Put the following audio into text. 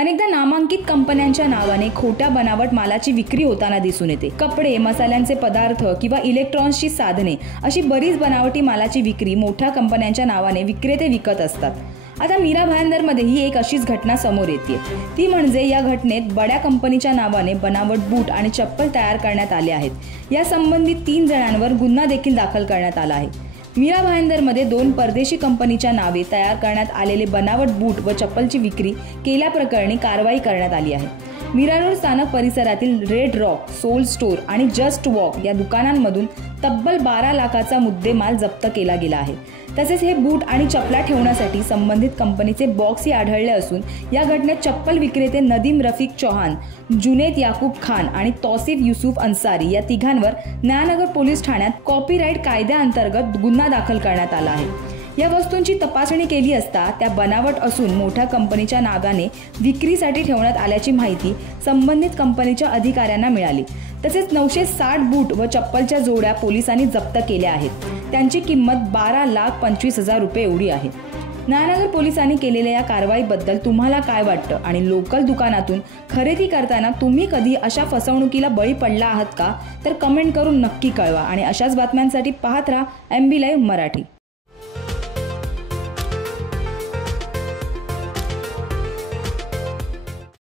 अनेकदा नामांकित कंपन्यांच्या नावाने खोट्या बनावट मालाची विक्री होताना दिसून येते। कपडे, मसाल्यांचे पदार्थ किंवा इलेक्ट्रॉनिक्सची साधने अशी बरीच बनावटी मालाची विक्री मोठ्या कंपन्यांच्या नावाने विक्रेते विकत असतात। आता मीरा भायंदरमध्ये ही एक अशीच घटना समोर येते। ती म्हणजे या घटनेत बड्या कंपनीच्या नावाने बनावट बूट आणि चप्पल तयार करण्यात आले आहेत। या संबंधित 3 जणांवर गुन्हा देखील दाखल करण्यात आला आहे। मीरा भायंदरमध्ये 2 परदेशी कंपनीच्या नावे तयार करण्यात आलेले बनावट बूट व चप्पलची विक्री केल्याप्रकरणी कारवाई करण्यात आली आहे। मीरा रोड स्थानक परिसरातील रेड रॉक, सोल स्टोर आणि जस्ट वॉक या दुकानांमधून तब्बल 12 लाखाचा मुद्देमाल जप्त केला गेला आहे। तसेच हे बूट आणि चपला ठेवण्यासाठी संबंधित कंपनीचे बॉक्सही आढळले असून या घटनेत चप्पल विक्रेते नदीम रफिक चौहान, जुनेद याकूब खान आणि तौसिफ युसुफ अन्सारी या तिघांवर न्यायनगर पोलीस ठाण्यात कॉपीराइट कायद्याअंतर्गत गुन्हा दाखल करण्यात आला आहे। या वस्तूंची तपासणी केली असता त्या बनावट असून मोठ्या कंपनीच्या नावाने विक्रीसाठी ठेवण्यात आल्याची माहिती संबंधित कंपनीच्या अधिकाऱ्यांना मिळाली। तसेच 960 बूट व चप्पलच्या जोड्या पोलिसांनी जप्त केल्या आहेत। त्यांची किंमत 12,25,000 रुपये एवढी आहे। न्यायनगर पोलिसांनी केलेल्या या कारवाईबद्दल तुम्हाला काय वाटतं आणि लोकल दुकानातून खरेदी करताना तुम्ही कधी अशा फसवणुकीला बळी पडला आहात का? तर कमेंट करून नक्की कळवा आणि अशाच बातम्यांसाठी पाहत राहा MB लाईव्ह मराठी।